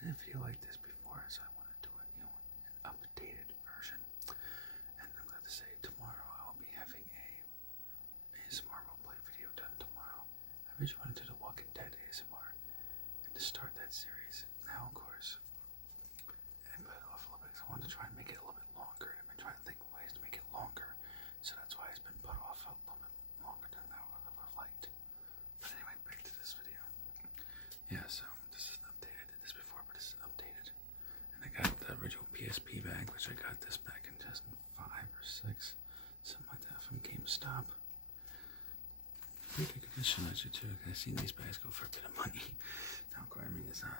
did a video like this before, so I want to do it, an updated version. And I'm glad to say tomorrow I will be having a ASMR roleplay video done tomorrow. I originally wanted to do the Walking Dead ASMR and to start that series. Now, of course, I put it off a little bit because I wanted to try and make it a little bit longer. I've been trying to think of ways to make it longer, so that's why it's been put off a little bit longer than I would have liked. But anyway, back to this video. Yeah, so this is an update. I did this before, but this is updated. And I got the original PSP bag, which I got this back in 2005 or 6, something like that, from GameStop. Pretty good condition, actually, too. I've seen these bags go for a bit of money. Now, of course, I mean, it's not.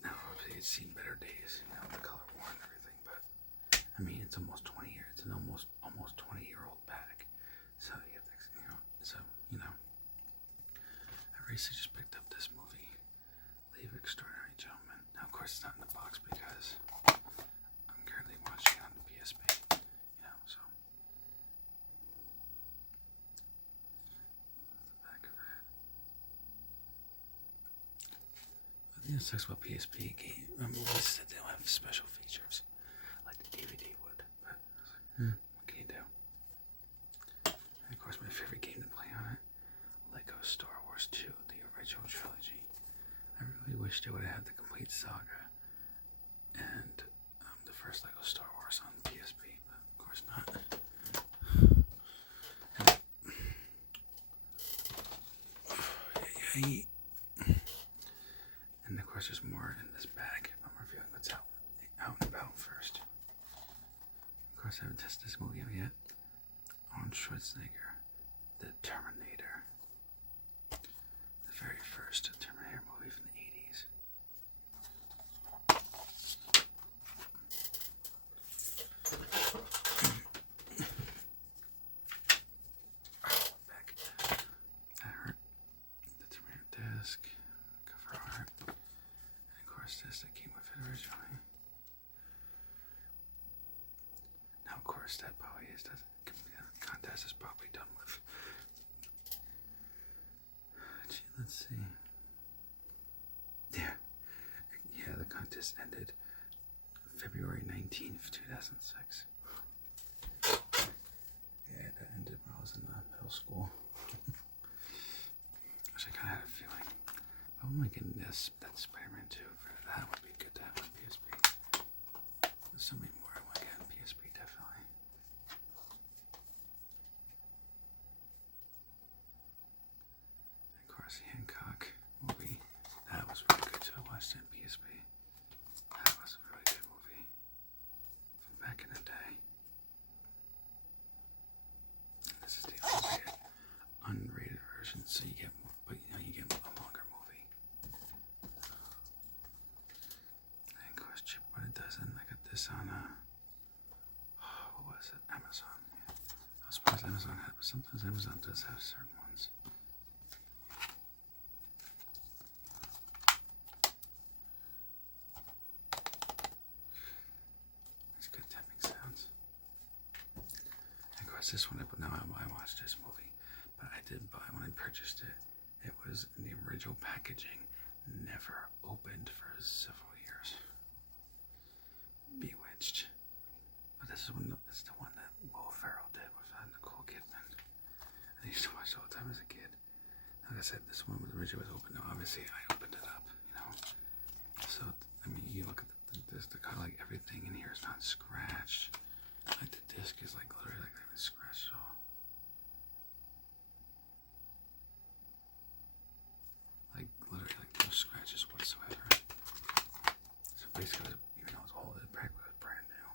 Now, obviously, it's seen better days, the color worn and everything, but I mean, it's almost 20 years. It's an almost 20-year-old bag. So you have to, I recently just picked up this movie, Leave Extraordinary Gentlemen. Now, of course, it's not in the box because I'm currently watching it on the PSP. So the back of it. But the thing that sucks about PSP movies is that they don't have special features like the DVD would. But I was like, what can you do? And of course, my favorite game to play on it, Lego Star Wars 2, the original trilogy. I really wish they would have had the complete saga and the first Lego Star Wars on PSP, but of course not. And of course, there's more in this bag. I'm revealing what's out and about first. Of course, I haven't tested this movie out yet. Arnold Schwarzenegger, the Terminator. The very first Terminator movie from the 80s. Back. That hurt. The Terminator disc, cover art, and of course this that came with it originally. Now, of course, that probably the contest is probably done with. Let's see. Yeah, the contest ended February 19th, 2006. Yeah, that ended when I was in middle school. Which I kind of had a feeling. But I'm like getting that Spider-Man 2 for that would be good to have on PSP. There's so many more I want to get on PSP, definitely. Of course, Hancock movie. That was really good too. I watched it on PSP. That was a really good movie from back in the day. And this is the unrated version, so you get a longer movie. And of course, cheap when it doesn't. I got this on what was it? Amazon. Yeah. I was surprised Amazon had it, but sometimes Amazon does have certain ones. It's good tapping sounds. And of course, this one, but now I watched this movie, but I did buy when I purchased it. It was in the original packaging, never opened for several years. Bewitched. But this is the one that Will Ferrell did with Nicole Kidman. I used to watch it all the time as a kid. Like I said, this one originally was open. Now, obviously, I opened it up, So, I mean, you look at the kind of like everything in here is not scratched. Like the disc is like literally like not even scratched at all. Like literally like no scratches whatsoever. So basically, even though it's old, it practically was brand new.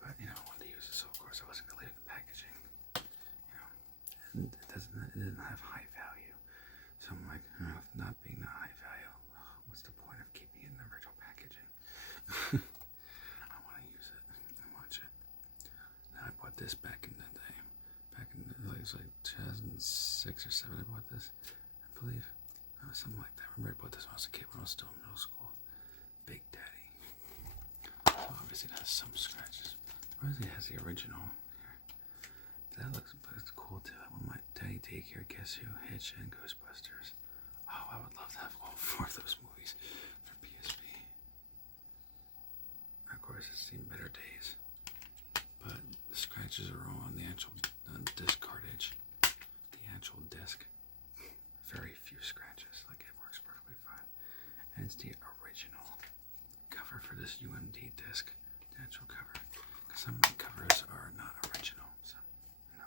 But I wanted to use it, so of course I wasn't gonna leave it in the packaging. And it didn't have high value. So I'm like, not being that high value, what's the point of keeping it in the original packaging? I want to use it and watch it. Now I bought this back in the day. It was like 2006 or 7 I bought this, I believe. Something like that. I remember I bought this when I was a kid, when I was still in middle school. Big Daddy. So obviously it has some scratches. Obviously it has the original here. That looks cool too. That one, my Daddy Daycare, Guess Who, Hitch, and Ghostbusters. Oh, I would love to have all 4 of those movies for PSP. actual disc. Very few scratches, like it works perfectly fine. And it's the original cover for this UMD disc, the actual cover. Because some of my covers are not original, so, you know.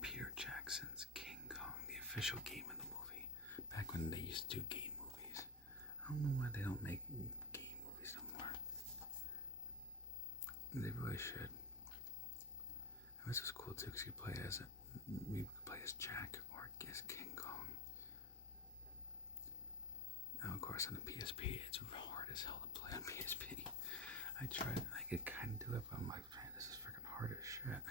Peter Jackson's King Kong, the official game of the movie. Back when they used to do game movies. I don't know why they don't make game movies no more. They really should. And this is cool too, because you play as Jack or as King Kong. Now, of course, on the PSP, it's hard as hell to play on PSP. I tried, I could kind of do it, but I'm like, man, this is freaking hard as shit.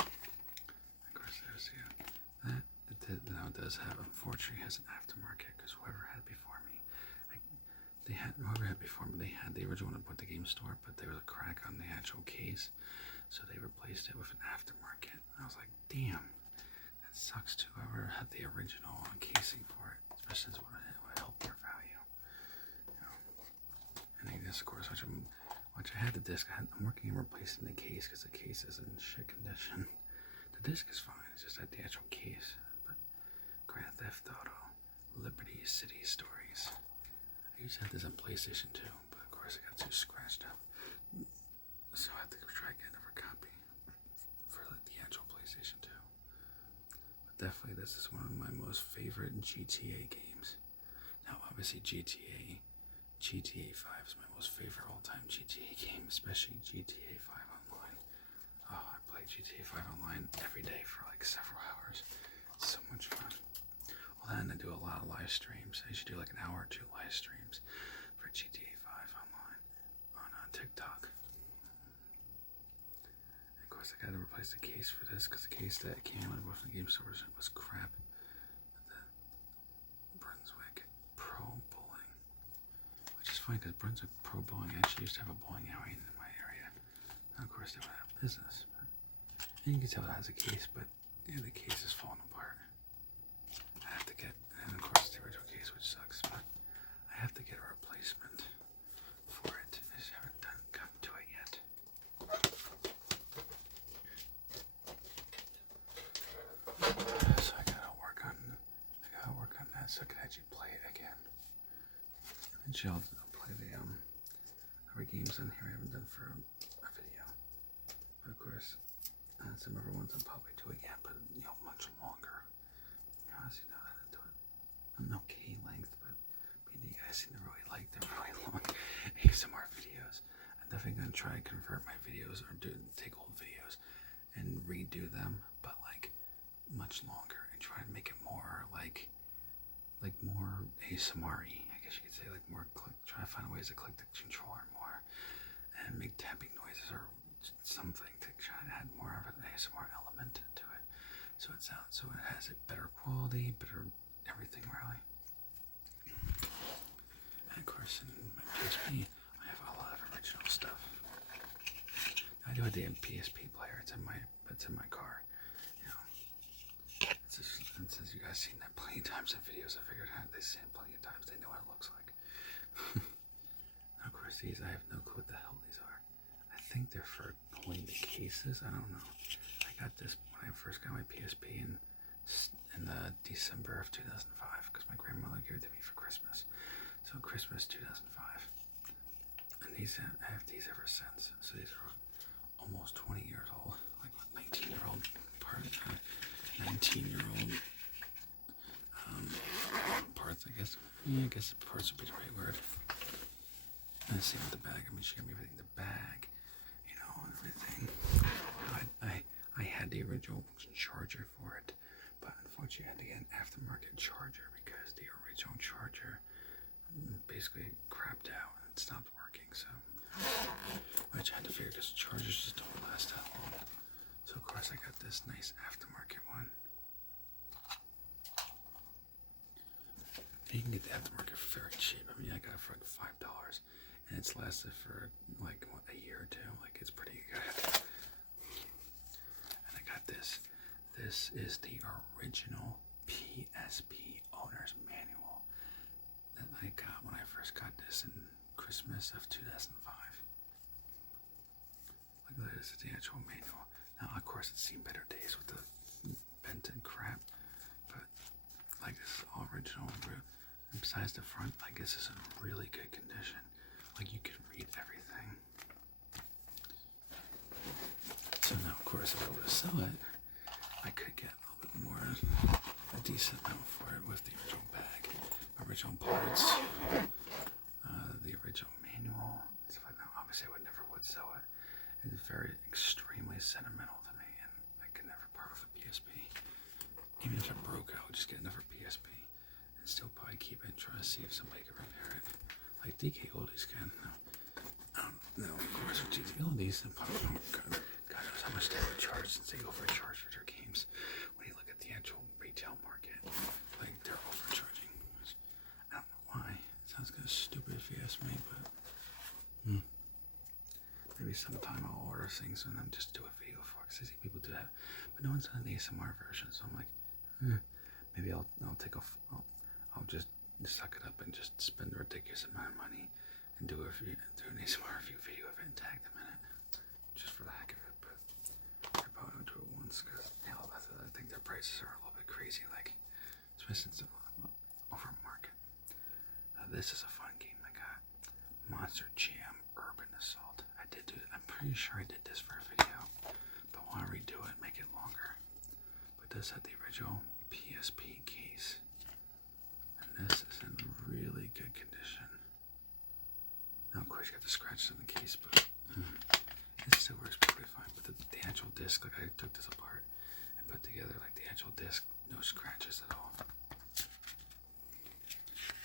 Of course, there's now it does have, unfortunately, has an aftermarket, because whoever had it before me, they had the original one at the game store, but there was a crack on the actual case, so they replaced it with an aftermarket. I was like, damn, that sucks too. Whoever had the original casing for it, especially since it would help their value. You know? And I guess, of course, which I had the disc, I'm working on replacing the case because the case is in shit condition. The disc is fine, it's just at the actual case. But Grand Theft Auto, Liberty City Stories. I used to have this on PlayStation 2, but of course it got too scratched up. So I have to try to get another copy for like the actual PlayStation 2. But definitely this is one of my most favorite GTA games. Now obviously GTA 5 is my most favorite all-time GTA game, especially GTA 5 Online. Oh, I play GTA 5 Online every day for like several hours. It's so much fun. Well, then I do a lot of live streams. I should do like an hour or two live streams for GTA 5 Online on TikTok. And of course, I got to replace the case for this because the case that came out with the game store was crap. The Brunswick Pro Bowling, which is funny because Brunswick Pro Bowling actually used to have a bowling alley in my area. Now, of course, they went out of business. And you can tell it has a case, but yeah, the case is falling apart. I have to get, and of course the original case, which sucks, but I have to get a replacement for it. I just haven't come to it yet. So I gotta work on that so I can actually play it again. Eventually I'll play the other games on here I haven't done for a video. But of course, some other ones I'll probably do again, but much longer. As you know, I didn't do it. I'm okay length, but you guys seem to really like the really long ASMR videos. I'm definitely gonna try and convert my videos or take old videos and redo them, but like much longer, and try and make it more like more ASMR-y, I guess you could say, like more click. Try to find ways to click the controller more and make tapping noises or something to try and add more of an ASMR element to it. So it has a better quality, better everything really. And of course in my PSP I have a lot of original stuff. I do have the PSP player, it's in my car. Since you guys seen that plenty of times in videos, I figured they've seen it plenty of times, they know what it looks like. Now, of course these, I have no clue what the hell these are. I think they're for pulling the cases, I don't know. I got this when I first got my PSP in December of 2005 because my grandmother gave it to me for Christmas. So Christmas 2005. And I have these ever since. So these are almost 20 years old. Like 19-year-old parts, I guess. Yeah, I guess the parts would be the right word. And same with the bag. I mean, she got me everything. The bag, and everything. I had the original charger for it, but unfortunately I had to get an aftermarket charger because the original charger basically crapped out and stopped working. So, which I had to figure because chargers just don't last that long. So of course I got this nice aftermarket one. You can get the aftermarket for very cheap. I mean, I got it for like $5, and it's lasted for like a year or two. Like, it's pretty good. And I got this. This is the original PSP owner's manual that I got when I first got this in Christmas of 2005. This is the actual manual. Now, of course, it's seen better days with the bent and crap, but like this is all original. And besides the front, like this is in really good condition. Like you can read everything. So now, of course, if I were to sell it, I could get a little bit more, a decent amount for it with the original bag, original parts, the original manual. So obviously, I would sell it. It's very extremely sentimental to me, and I could never part with a PSP. Even if it broke, I would just get another PSP and still probably keep it and try to see if somebody can repair it, like DK Oldies can. No, of course, with DK Oldies, God knows how much they would charge since they overcharge for their games. When you look at the actual retail market, like they're overcharging. I don't know why. It sounds kind of stupid if you ask me, but maybe sometime I'll order things and then just do a video for it, because I see people do that. But no one's done an ASMR version, so I'm like, maybe I'll just suck it up and just spend a ridiculous amount of money and do an ASMR review video of it and tag them in it, just for the heck of it. But I probably won't do it once, because I think their prices are a little bit crazy, like especially since they're over market. This is a fun game I got. Monster Jam Urban Assault. I'm pretty sure I did this for a video, but I want to redo it and make it longer. But this had the original PSP case, and this is in really good condition. Now, of course, you got the scratches in the case, but it still works perfectly fine. But the actual disc, like I took this apart and put together, like the actual disc, no scratches at all.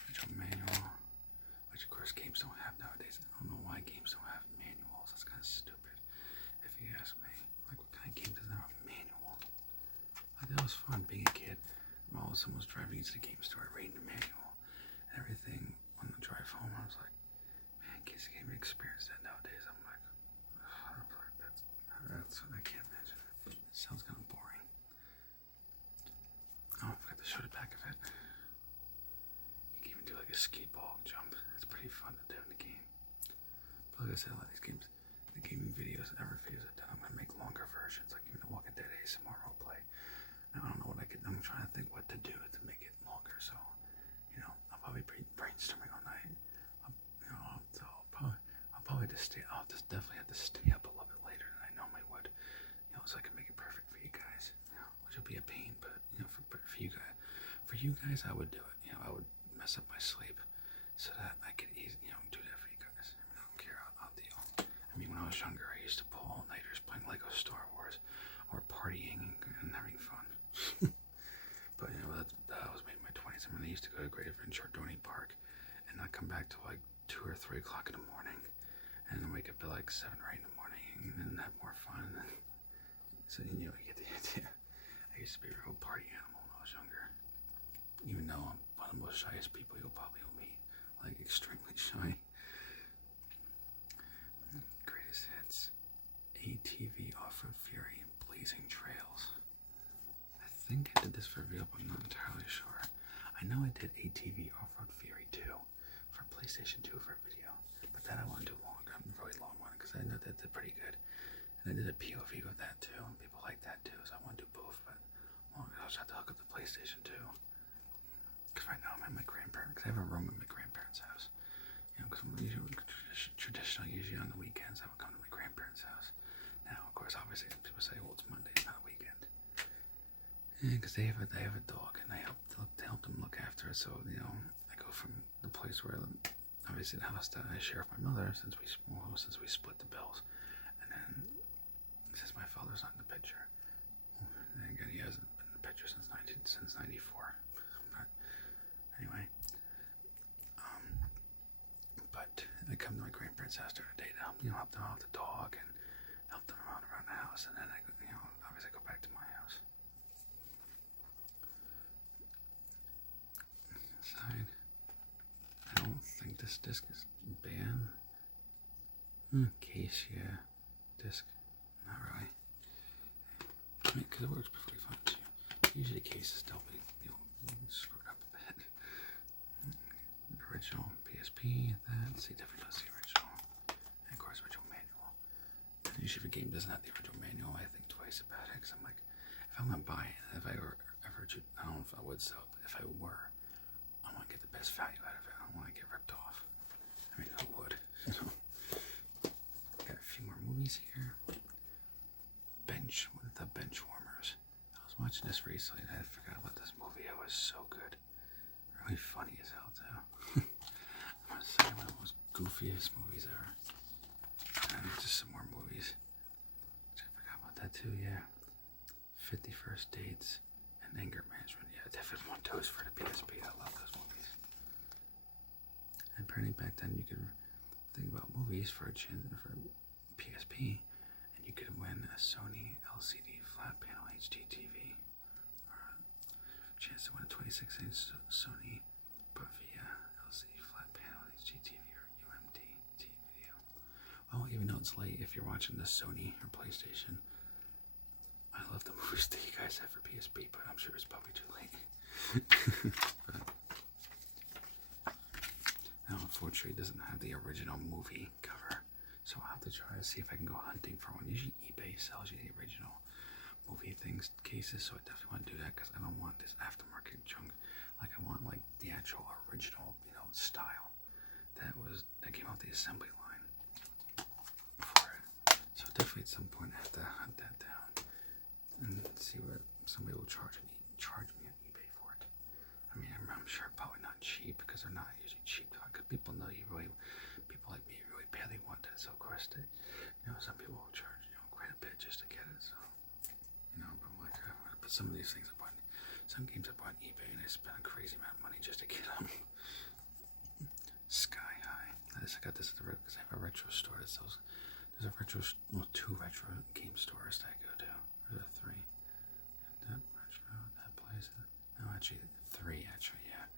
Actual manual, which of course games don't have nowadays. I don't know why games don't have manuals. That's kind of stupid, if you ask me. Like, what kind of game doesn't have a manual? Like, that was fun being a kid. While someone was driving into the game store, reading the manual and everything on the drive home, I was like, man, kids can't even experience that nowadays. I'm like, that's I can't imagine it. It sounds kind of boring. Oh, I forgot to show the back of it. You can even do like a skee ball jump. It's pretty fun to do in the game. But like I said, a lot of these games, the gaming videos, every videos I've done, I'm gonna make longer versions, like even the Walking Dead ASMR roleplay. Now I don't know what I'm trying to think what to do to make it longer. So, I'll probably be brainstorming all night. I'll just definitely have to stay up a little bit later than I normally would, so I can make it perfect for you guys, which would be a pain, but, for you guys, I would do it, I would mess up my sleep so that I could easily, do that for you guys. I don't care, I'll deal. I mean, when I was younger, I used to pull all-nighters playing Lego Star Wars or partying and having fun. But, that was maybe my 20s. I mean, I used to go to Great Adventure Dorney Park and not come back till like 2 or 3 o'clock in the morning, and then wake up at like 7 or 8 in the morning and then have more fun. So, you get the idea. I used to be a real party animal when I was younger. Even though I'm one of the most shyest people you'll probably meet. Like, extremely shy. Greatest hits. ATV Off-Road Fury Blazing Trails. I think I did this for a video, but I'm not entirely sure. I know I did ATV Off-Road Fury 2 for PlayStation 2 for a video, but that I want to do longer, a really long one, because I know that did pretty good. And I did a POV with that too, and people like that too, so I want to do both, but I'll just have to hook up the PlayStation 2. Because right now I'm at my grandparents, because I have a room at my grandparents' house. Because traditionally, on the weekends, I would come to my grandparents' house. Now, of course, obviously, people say, well, it's Monday, it's not a weekend. Because they have a dog, and I help them look after it. So, I go from the place where, obviously, the house that I share with my mother, since we split the bills, and then since my father's not in the picture, and again, he hasn't been in the picture since 94. But anyway, but I come to my grandparents' house during the day to help them out with the dog and help them around the house, and then I obviously go back to my house. Side. I don't think this disc is banned. Case, yeah. Disc, not really. Because it works perfectly fine too. Usually cases don't be, screwed up a bit. The original PSP, see, definitely does the original. And of course, original manual. And usually if a game doesn't have the original manual, I think twice about it, because I'm like, if I'm gonna buy it, if I ever I don't know if I would sell it, but if I were, I want to get the best value out of it. I don't want to get ripped off. I mean, who would? Got a few more movies here. What are the bench warmers? I was watching this recently and I forgot about this movie. It was so good. Really funny as hell too. I'm gonna say one of the most goofiest movies ever. And just some more movies. Which I forgot about that too, yeah. 50 First Dates and Anger Management. Yeah, I definitely want those for the PSP. I love those movies. And apparently back then you could think about movies for PSP, and you could win a Sony LCD flat panel HD TV, or a chance to win a 26-inch Sony Bravia LCD flat panel HD TV or UMD video. Well, even though it's late, if you're watching the Sony or PlayStation, I love the movies that you guys have for PSP, but I'm sure it's probably too late. But now, unfortunately, it doesn't have the original movie cover, so I'll have to try to see if I can go hunting for one. Usually eBay sells you the original movie cases, so I definitely want to do that, because I don't want this aftermarket junk. Like, I want like the actual original, style that came off the assembly line for it. So definitely at some point I have to hunt that down and see what somebody will charge me on eBay for it. I mean, I'm sure probably not cheap, because they're not usually cheap. Because people know people like me really badly want that. So of course, some people will charge quite a bit just to get it. So but I'm like, I'm gonna put some of these things up on some games up on eBay, and I spent a crazy amount of money just to get them. Sky High. I got this because I have a retro store that sells. There's two retro game stores that I go to. There's a 3. That retro, that place. No, actually, 3. Actually, yeah,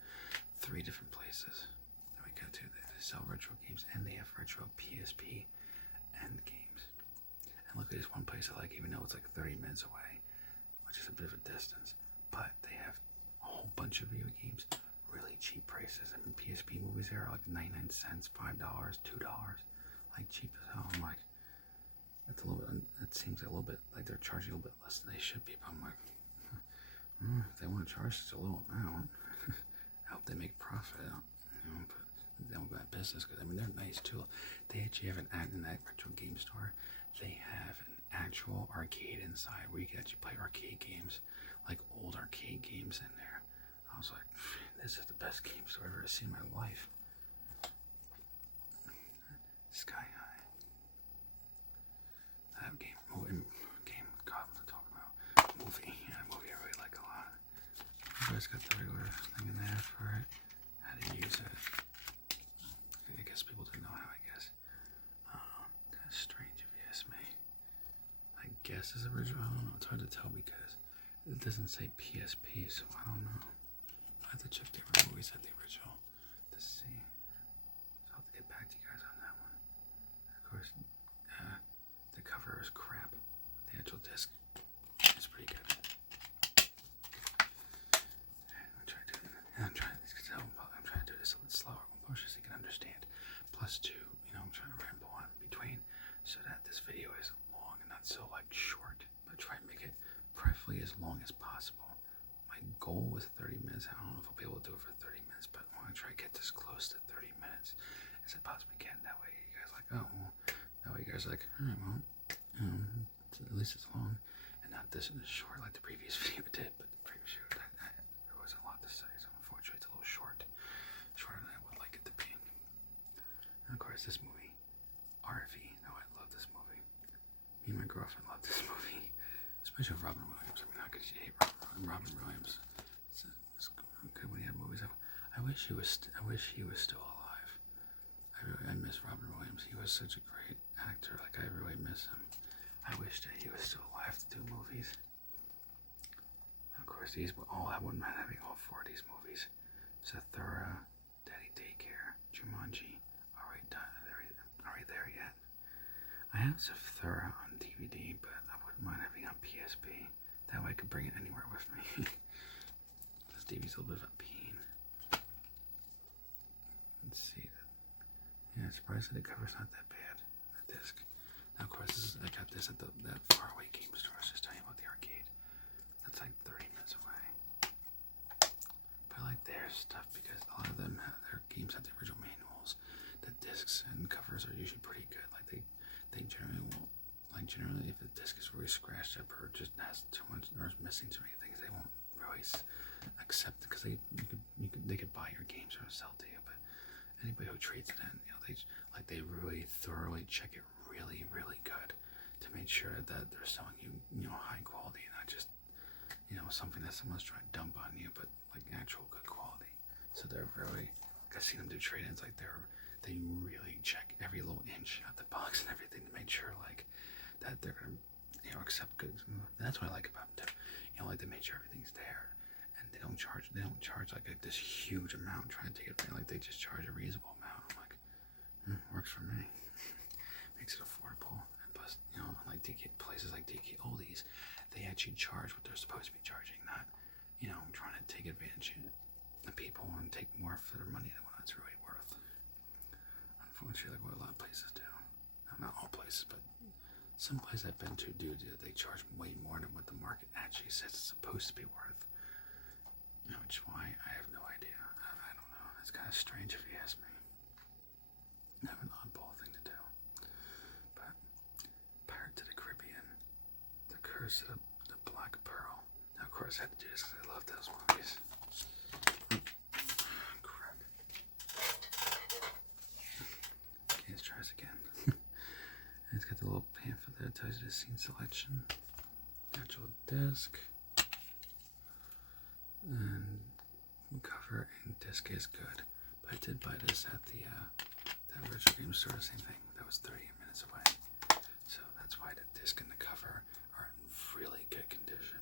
3 different places that we go to. They sell retro games, and they have retro PSP and games. And look at this one place I like, even though it's like 30 minutes away, which is a bit of a distance. But they have a whole bunch of video games, really cheap prices. I mean, PSP movies there are like 99 cents, $5, $2, like cheap as hell. I'm like, that's a little bit. It seems a little bit like they're charging a little bit less than they should be. But I'm like, if they want to charge such a low amount, I hope they make profit. But they don't got business, because I mean they're nice too. They actually have in that retro game store. They have an actual arcade inside where you can actually play arcade games, like old arcade games in there. I was like, this is the best game store I've ever seen in my life. Sky High. That game, God, I'm talking about movie. Yeah, a movie I really like a lot. You guys got the regular thing in there for it. How to use it. I guess people didn't know how, I guess. Kind of strange if you ask me. I guess it's original. I don't know. It's hard to tell because it doesn't say PSP, so I don't know. I have to check the other movies at the original to see. So I'll have to get back to you guys on that one. Of course, the cover is crap. The actual disc is pretty good. I'm trying to do this a little slower, so you can understand. Plus, two, I'm trying to ramble on between so that this video is long and not so short. But try and make it preferably as long as possible. My goal was 30 minutes. I don't know if I'll be able to do it for 30 minutes, but I want to try to get this close to 30 minutes as I possibly can. That way, you guys at least it's long and not this short like the previous video did. But the previous video, there was a lot to say, so unfortunately it's a little shorter than I would like it to be. And of course, this movie, RV. No, I love this movie. Me and my girlfriend love this movie, especially with Robin Williams. I mean, how could you hate Robin Williams? It's good when he had movies. I wish he was still alive. I miss Robin Williams. He was such a great actor. I really miss him. I wish that he was still alive to do movies. Of course, I wouldn't mind having all 4 of these movies. Zathura, Daddy Daycare, Jumanji. Alright, there yet. I have Zathura on DVD, but I wouldn't mind having it on PSP. That way I could bring it anywhere with me. This DVD's a little bit of a pain. Let's see. Yeah, surprisingly the cover's not that bad. The disc. Now, of course, I got this at that faraway game store. I was just telling you about the arcade. That's like 30 minutes away. But I like their stuff because a lot of them their games have the original manuals. The discs and covers are usually pretty good. Like they generally won't. Like generally, if the disc is really scratched up or just has too much or is missing too many things, they won't really accept it because they could buy your games or sell to you. But anybody who trades it in, they really thoroughly check it really good to make sure that they're selling you high quality, not just something that someone's trying to dump on you, but like actual good quality. So they're really, like, I've seen them do trade-ins, like they really check every little inch of the box and everything to make sure like that they're gonna accept goods. And that's what I like about them too. Like they make sure everything's there, and they don't charge like this huge amount trying to take it away. Like they just charge a reasonable amount. I'm like, works for me. Makes it affordable. And plus, unlike places like DK Oldies, they actually charge what they're supposed to be charging, not trying to take advantage of people and take more for their money than what it's really worth. Unfortunately, like what a lot of places do. Not all places, but some places I've been to they charge way more than what the market actually says it's supposed to be worth. Which is why I have no idea. I don't know. It's kind of strange if you ask me. Kind of an oddball thing to do. But Pirate to the Caribbean, The Curse of the Black Pearl. Now, of course, I had to do this because I love those movies. Crap. Okay, let's try this again. And it's got the little pamphlet there that tells you the scene selection, actual disc, and cover and disc is good. But I did buy this at the that virtual game store, same thing. That was 38 minutes away. So that's why the disc and the cover are in really good condition.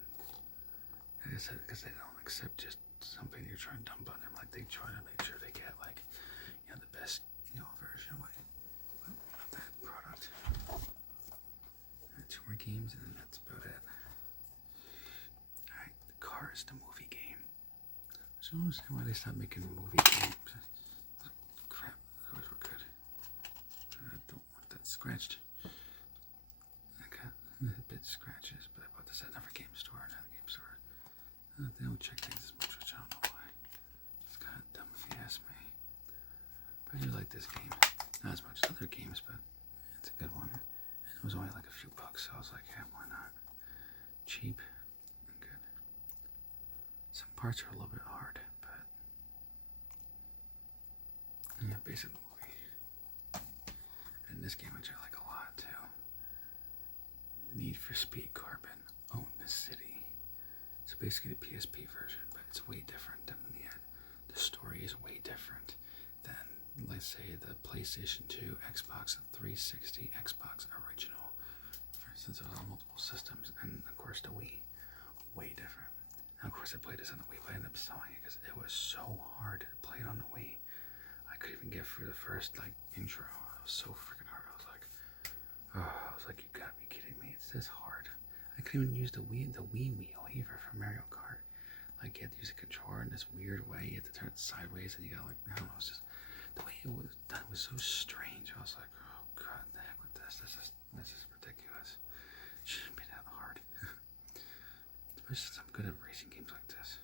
Like I said, because they don't accept just something you're trying to dump on them. Like they try to make sure they get like the best version of that product. Two more games and then that's about it. Alright, Cars, the movie game. So I don't understand why they stopped making movie games. Crap, those were good. I don't want that scratched. I got a bit scratches, but I bought this at another game store, They don't check things as much, which I don't know why. It's kind of dumb if you ask me. But I do like this game. Not as much as other games, but it's a good one. And it was only like a few bucks, so I was like, yeah, why not? Cheap and good. Some parts are a little bit hard, but yeah, basically the movie. And this game, which I like a lot too. Need for Speed Carbon, Own the City. So basically the PSP version, but it's way different than the story is way different than, let's say, the PlayStation 2, Xbox 360, Xbox original. For instance, it was on multiple systems, and of course the Wii, way different. Now, of course, I played this on the Wii, but I ended up selling it because it was so hard to play it on the Wii. I couldn't even get through the first intro. It was so freaking hard. I was like, you gotta be kidding me! It's this hard. I couldn't even use the Wii wheel either for Mario Kart. Like you had to use a controller in this weird way. You had to turn it sideways, and you got I don't know. It's just the way it was done was so strange. I was like, oh god, the heck with this. This is ridiculous. It shouldn't be that hard. Especially since I'm good at racing games like this.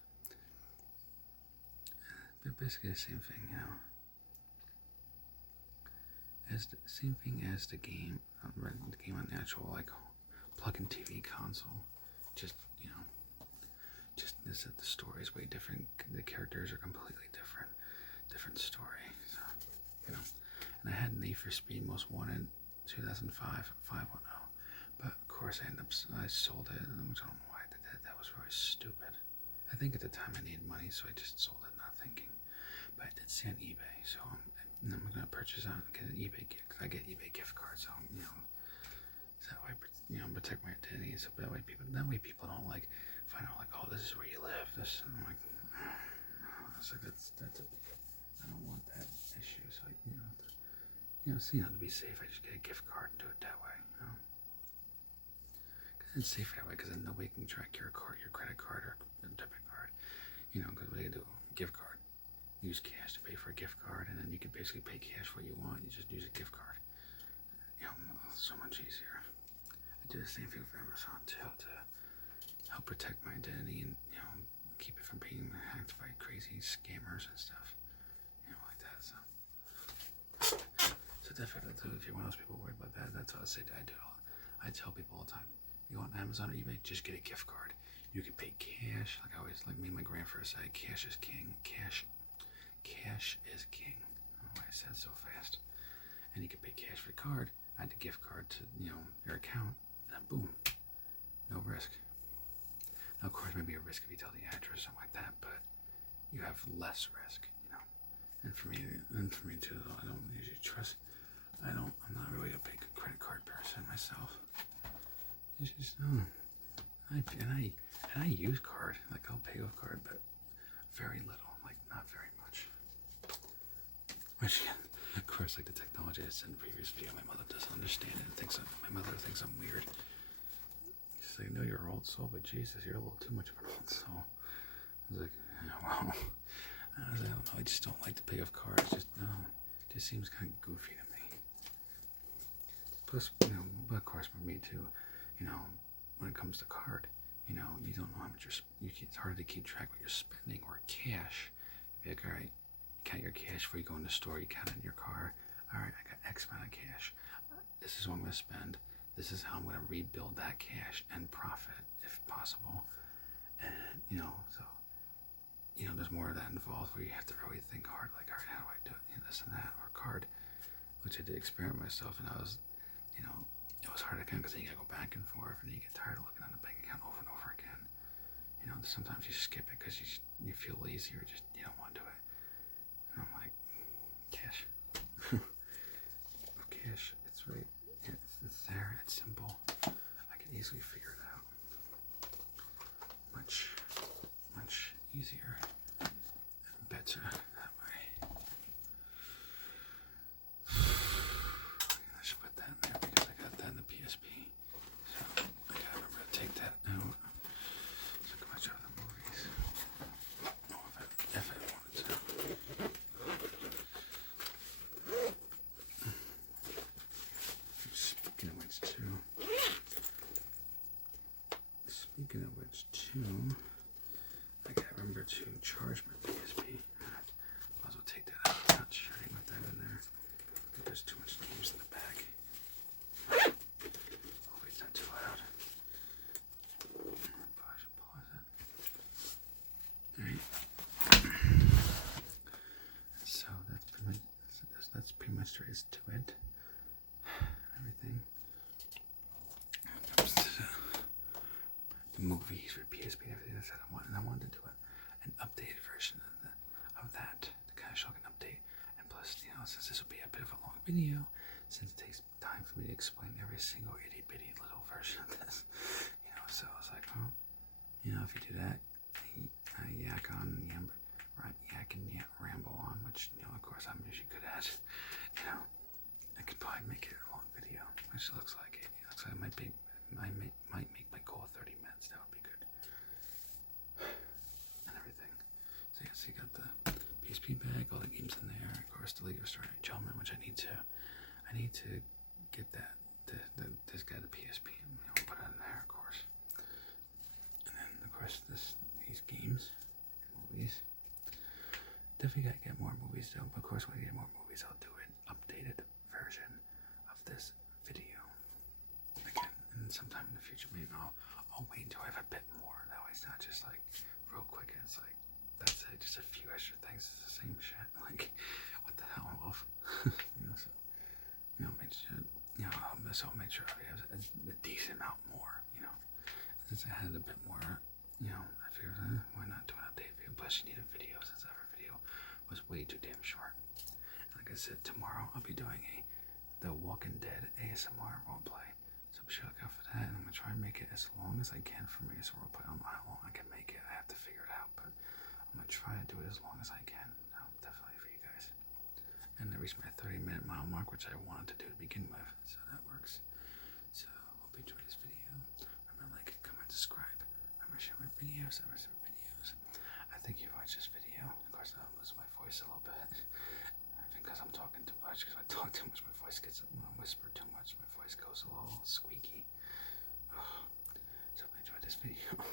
But basically the same thing, Same thing as the game on the actual plug-in TV console. Just this the story is way different. The characters are completely different story. So and I had Need for Speed Most Wanted 2005 510, but of course I sold it, which I don't know why I did that. That was really stupid. I think at the time I needed money, so I just sold it, not thinking. But I did see on eBay, so I'm gonna purchase it, get an eBay gift. I get eBay gift cards, so so that way protect my identity. So that way people don't find out oh, this is where you live. This, and I'm like, so that's it. I don't want that issue. So to be safe, I just get a gift card and do it that way. It's safer that way because then nobody can track your credit card or debit card. Because what they do, gift card. Use cash to pay for a gift card, and then you can basically pay cash for what you want. You just use a gift card. So much easier. do the same thing for Amazon too, to help protect my identity and keep it from being hacked by crazy scammers and stuff, like that. So definitely, if you're one of those people worried about that, that's what I say. I tell people all the time: you go on Amazon or eBay, just get a gift card. You can pay cash, like me and my grandfather say, cash is king. Cash is king. I don't know why I said so fast. And you can pay cash for the card, add the gift card to your account, and then boom, no risk. Now, of course, maybe a risk if you tell the address or something like that, but you have less risk, And for me too, though, I don't usually trust. I'm not really a big credit card person myself. It's just and I use card, like I'll pay with card, but very little, like not very much. Which, of course, like the technology I said in the previous video, my mother doesn't understand it and my mother thinks I'm weird. She's like, no, you're an old soul, but Jesus, you're a little too much of an old soul. I was like, wow. I don't know, I just don't like to pay with cards. It just seems kind of goofy to me. Plus, but of course for me too, when it comes to card, you don't know how much it's hard to keep track what you're spending, or cash. You're like, all right, you count your cash before you go in the store, you count it in your car. All right, I got X amount of cash. This is what I'm going to spend. This is how I'm going to rebuild that cash and profit, if possible. And, so, there's more of that involved where you have to really think hard, like, all right, how do I do it? This and that, or card, which I did experiment myself, and I was, it was hard again because then you got to go back and forth, and you get tired of looking at the bank account over and over again. Sometimes you skip it because you feel lazy or just you don't want to do it. And I'm like, cash. Cash, it's right. It's there. It's simple. I can easily figure it out. Much easier and better that way. I should put that in there because I got that in the PSP. So I gotta remember to take that out. So much of the movies. If I wanted to. Speaking of which, too, I gotta remember to charge my PSP. Might as well take that out without sharing with that in there. I think there's too much games in the bag. Hopefully it's not too loud. I should pause it. Alright. So that's pretty much there is to it. Everything. When it comes to the movies for PSP and everything, I wanted to do an updated version of that to kind of show like an update. And plus, since this will be a bit of a long video, since it takes time for me to explain every single itty bitty little version of this, so I was like, well, if you do that, I yak and ramble on, which of course I'm usually good at. I could probably make it a long video, which looks like it. Looks like it might make my goal 30 minutes. That would be good. And everything. So yes, you got the PSP bag, all the games in there. Of course, the League of Extraordinary Gentlemen, which I need to get that. This guy the PSP and put it in there, of course. And then of course these games and movies. Definitely gotta get more movies though. But of course, when I get more movies, I'll do an updated version of this video again, and sometime in the future, maybe I'll wait until I have a bit more. That way, it's not just like real quick. And it's like that's it, just a few extra things. It's the same shit. Like what the hell, Wolf? So I'll make sure I have a decent amount more. Since I had a bit more, I figured why not do an update video? Plus, you need a video since every video was way too damn short. And like I said, tomorrow I'll be doing the Walking Dead ASMR roleplay. So be sure to look out for that. And I'm gonna try and make it as long as I can for me. So roleplay. I don't know how long I can make it. I have to figure it out, but I'm gonna try to do it as long as I can. Definitely for you guys. And I reached my 30-minute mile mark, which I wanted to do to begin with. So that works. So hope you enjoyed this video. Remember, like, comment, subscribe. Remember, share my videos. I think you watched this video. Of course, I'll lose my voice a little bit. Because I'm talking too much. Because if I talk too much, my voice gets, when I whisper too much, my voice goes a little squeaky. video.